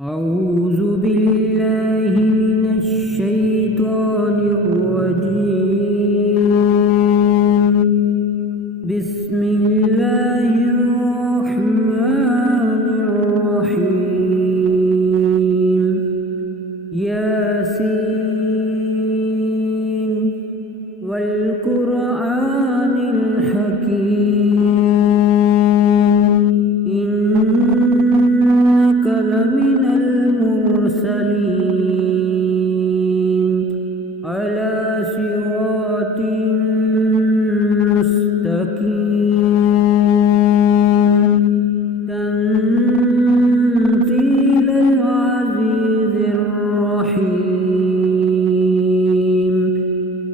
أعوذ بالله من الشيطان الرجيم. بسم الله الرحمن الرحيم. ياسين والقرآن الحكيم. إنك لمن المرسلين على صراط مستقيم. تنزيل العزيز الرحيم.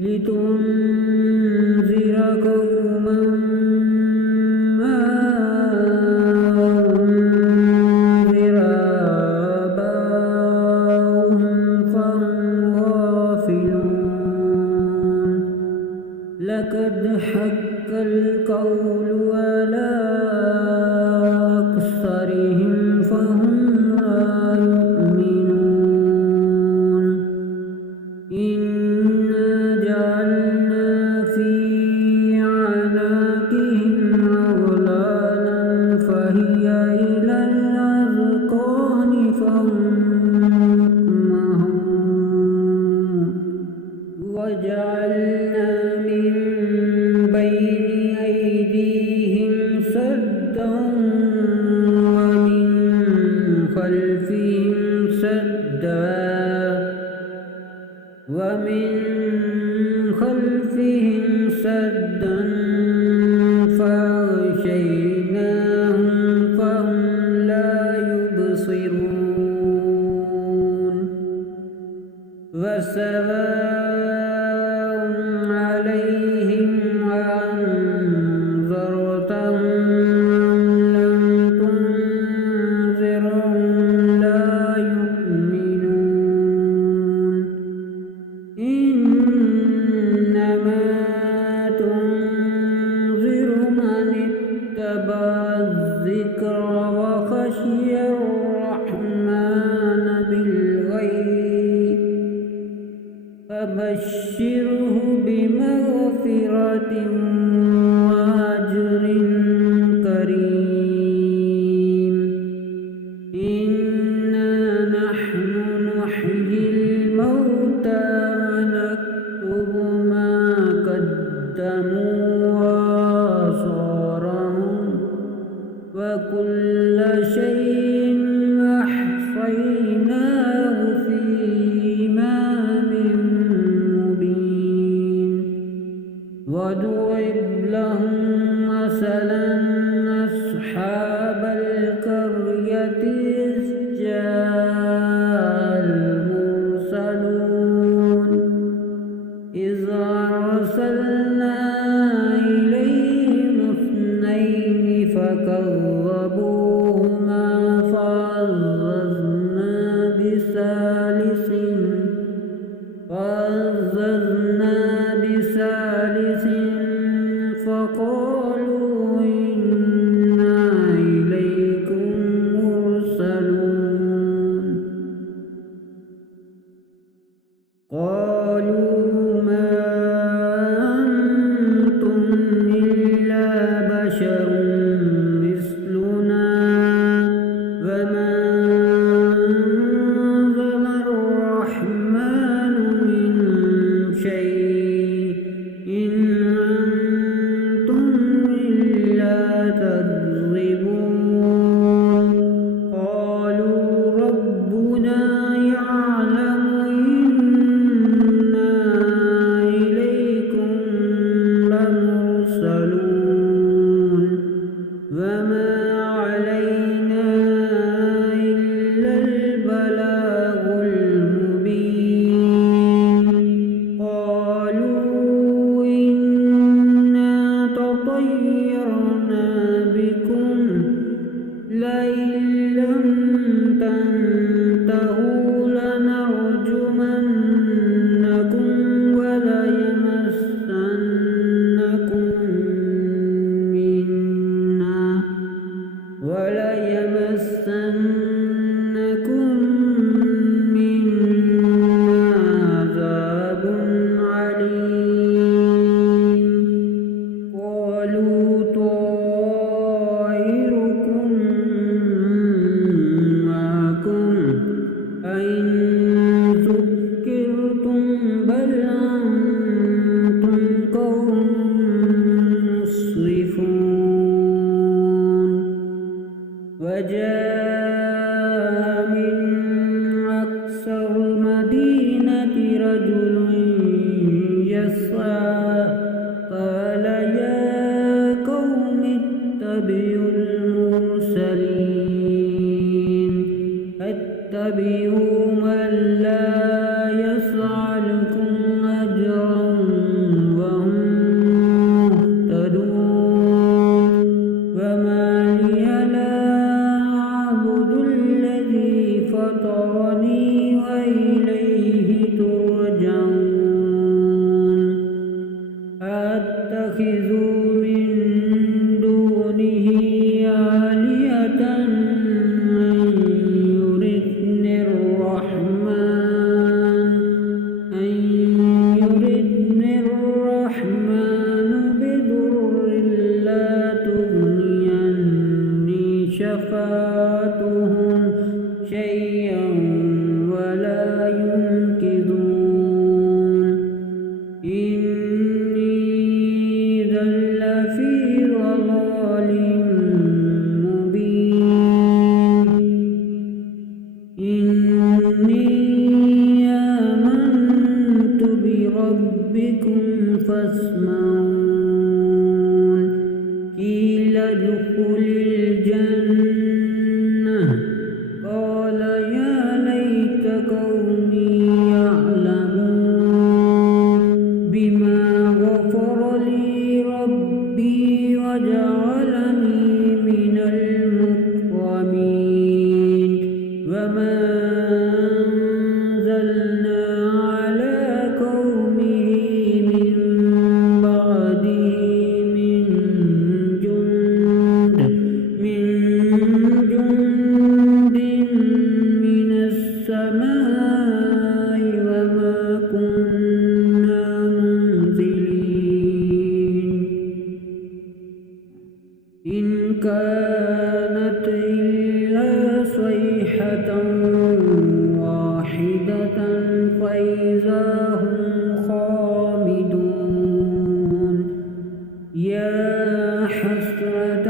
لتنذر قوما ما أنذر آباؤهم فهم غافلون. لقد حق القول على أكثرهم فهم لا يؤمنون. إنا جعلنا في أعناقهم أغلالا فهي إلى الأذقان فهم مقمحون. وجعلنا من بين أيديهم سدا ومن خلفهم سدا فأغشيناهم فهم لا يبصرون. وسواء عليهم أأنذرتهم أم لم تنذرهم لا يؤمنون. إنما تنذر من اتبع الذكر وخشي الرحمن بالغيب فبشره بمغفرة وأجر كريم. إنا نحن نحيي الموتى ونكتب ما قدموا وآثارهم وكل شيء أحصيناه في إمام مبين. واضرب لهم مثلا أصحاب القرية إذ جاء المرسلون. تتبعوا من لا يسألكم أجرا وهم مهتدون وما لي لا أعبد الذي فطرني وإليه ترجعون أتخذ من دونه آلهة أن يردني الرحمن بضر لا تغني عني شفاعتهم شيئا ولا ينقذون إني إذا لفي ضلال مبين إني آمنت بربكم فاسمعون قيل ادخل الجنة قال يا ليت قومي يعلمون بما غفر لي ربي وجعلني من المكرمين وما أنزلنا على قومه من بعده من جند من السماء وما كنا منزلين إن كانت إلا صيحة واحدة فإذا هم خامدون يا حسرة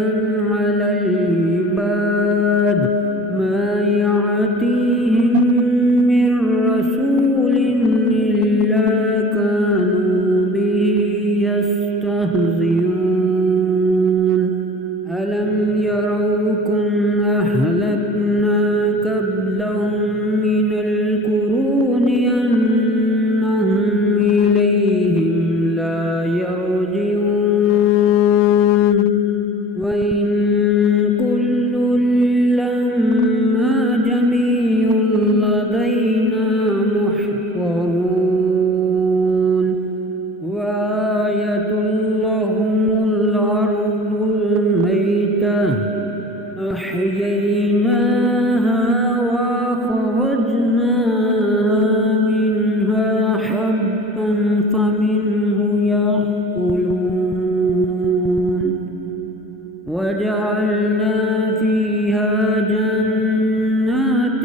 على العباد ما يأتيهم من رسول إلا كانوا به يستهزئون ألم يروكم أهلكنا قبلهم من القرون أنهم إليهم لا يرجعون وإن كل لما جميع لدينا محضرون وآية لهم الأرض الميتة أحييناها وأخرجناها منها حبا فمنه يأكلون وجعلنا فيها جنات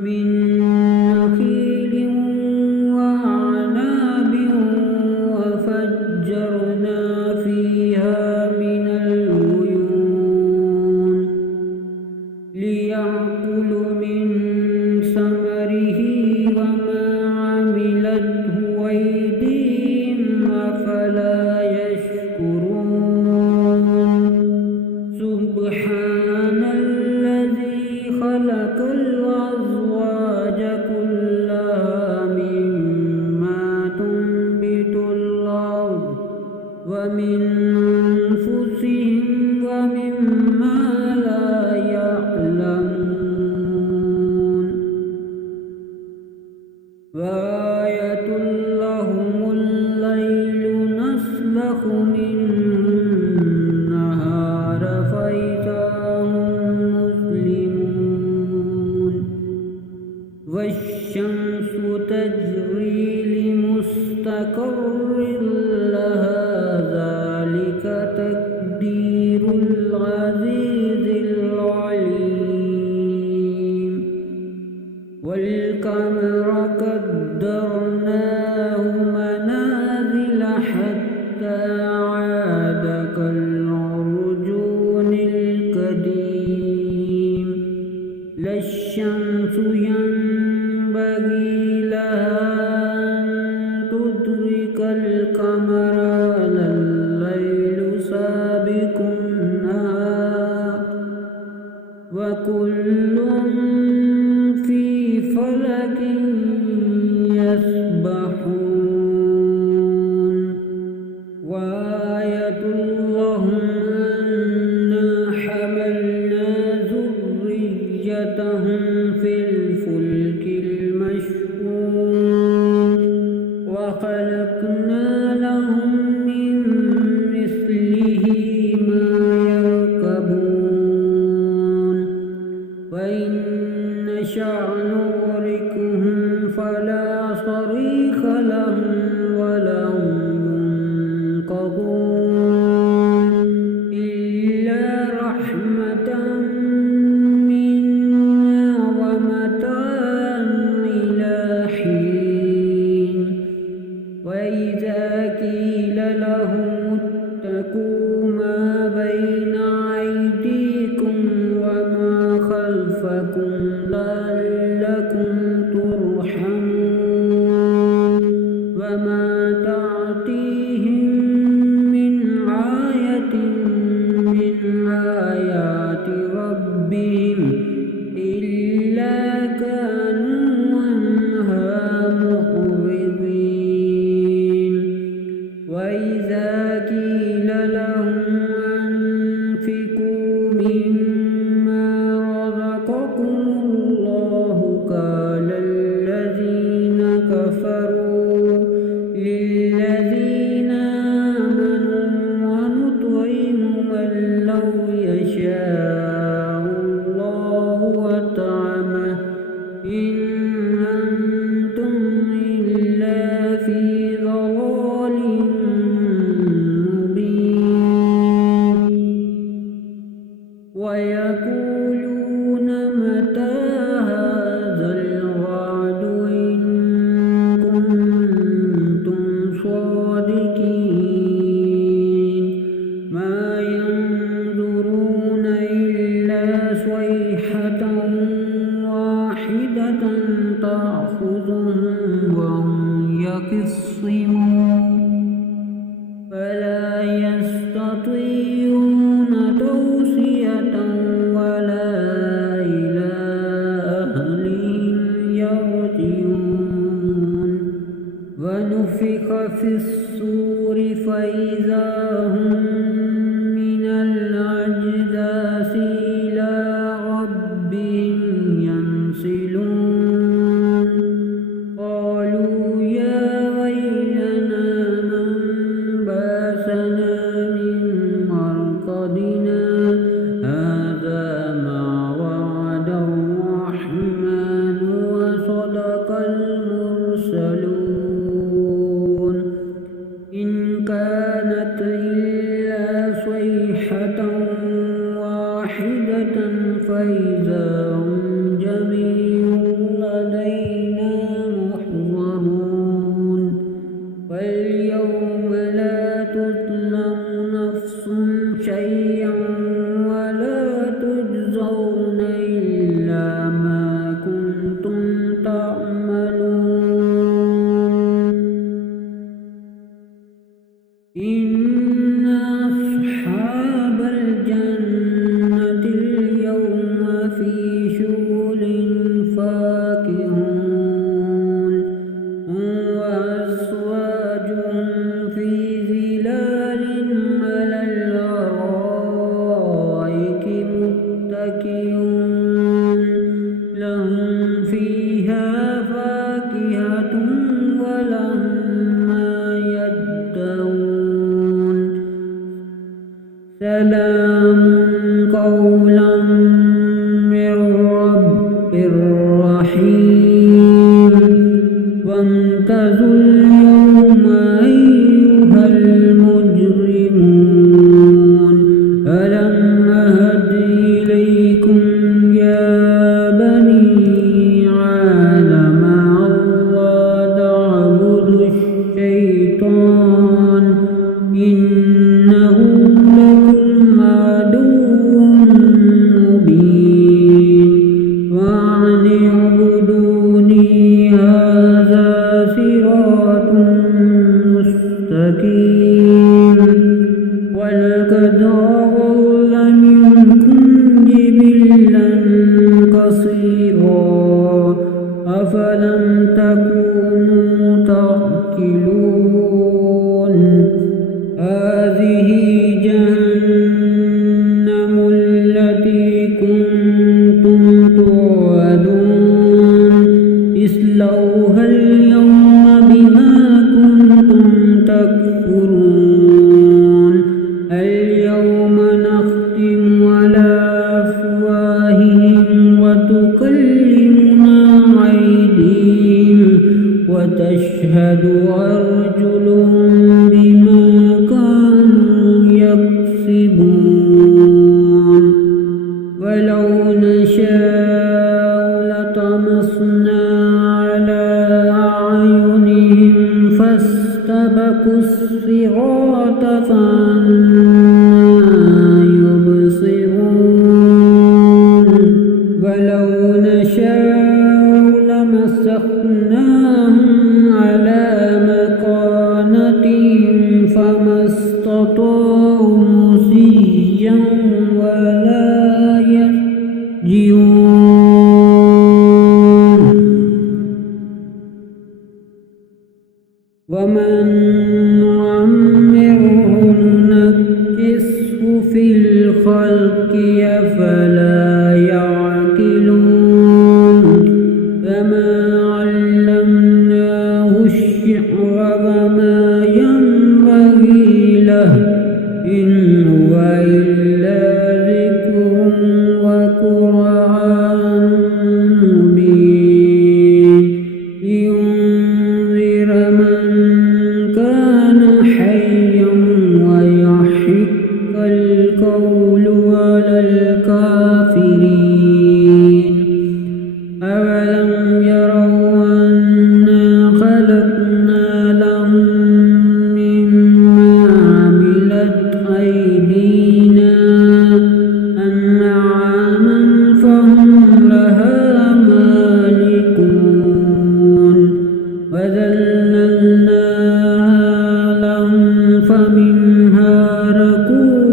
من نخيل وأعناب وفجرنا فيها من العيون ليأكلوا من ثمره وما عملته أيديهم أفلا يشكرون سبحان الذي خلق الأزواج كلها مما تنبت الأرض ومن أنفسهم ومما لا يعلمون وآية لهم الليل نسلخ منه النهار فإذا هم مسلمون والشمس تجري لمستقر لها ذلك يستطيعون توصية ولا إلى أهلهم يرجعون ونفخ في الصور فإذا هم من الأجداث إلى ربهم ينسلون قالوا يا ويلنا من بعثنا من مرقدنا هذا ما وعد الرحمن وصدق المرسلون إن كانت إلا صيحة واحدة فإذا هم جميع لدينا محضرون فاليوم لا تظلم نفس شيئا ولا تجزون إلا ما كنتم تعملون إن أصحاب الجنة اليوم في شغل فاكهون وأزواجهم في ظلال على الأرائك متكئون لهم فيها فاكهة ولهم ما يدعون سلام قولا من رب رحيم وامتازوا اليوم أيها المجرمون ألم أهد إليكم يا بني آدم ألا تعبدوا الشيطان إنه لكم عدو مبين وأن اعبدوني هذا صراط مستقيم ولقد أضل منكم جبلا كثيرا أفلم تكونوا تعقلون هذه جهنم التي كنتم توعدون اصلوها اليوم بما كنتم تكفرون اليوم نختم على أفواههم وتكلمنا أيديهم وتشهد أرجلهم بما كانوا يكسبون ولو نشاء لطمسنا على أعينهم فاستبقوا الصراط فأنى يبصرون ولو نشاء لمسخناهم على مكانتهم فما استطاعوا مصيا ولا يرجعون ومن نعمره ننكسه في الخلق أفلا يعقلون فما علمناه الشعر وما ينبغي له إن هو إلا ذكر وقرآن مبين لينذر من كان حيا ويحق القول على الكافرين أولم يروا أنا خلقنا لهم مما عملت أيدينا أنعاما فهم لها مالكون وذللناها لهم فمنها ركوبهم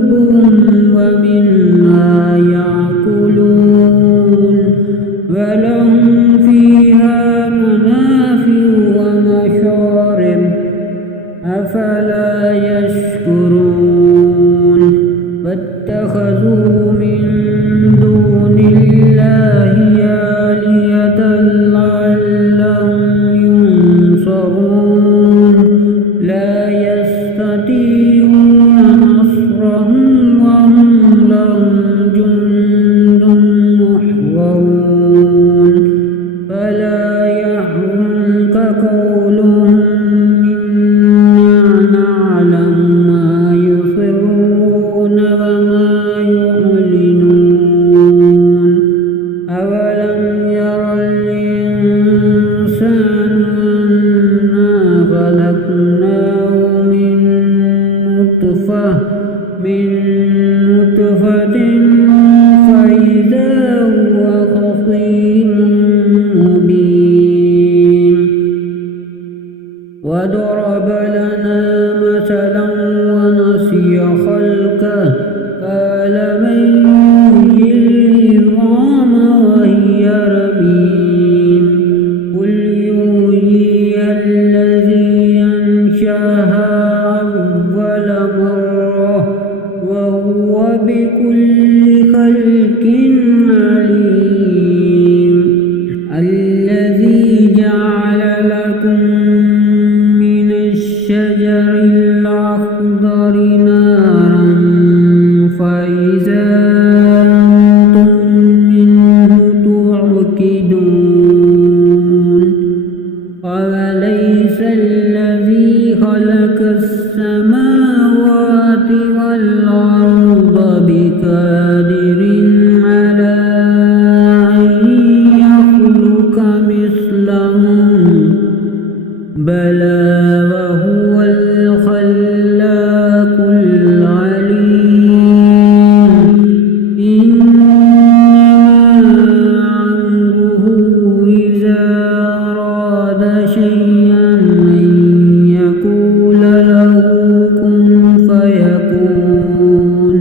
وما يعلنون أولم ير الإنسان أنا خلقناه من نطفة فإذا هو خصيم مبين وضرب لنا مثلا ونسي خلقه قال من يحيي العظام وهي رميم قل يحييها الذي أنشأها أول مرة وهو بكل خلق عليم الذي جعل لكم من الشجر الأخضر نارا فإذا أنتم منه توقدون أوليس الذي خلق السماوات والأرض بقادر على أن يخلق مثلهم بلى وهو الخلاق العليم إنما أمره إذا أراد شيئا أن يقول له كن فيكون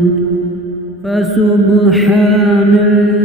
فسبحان الله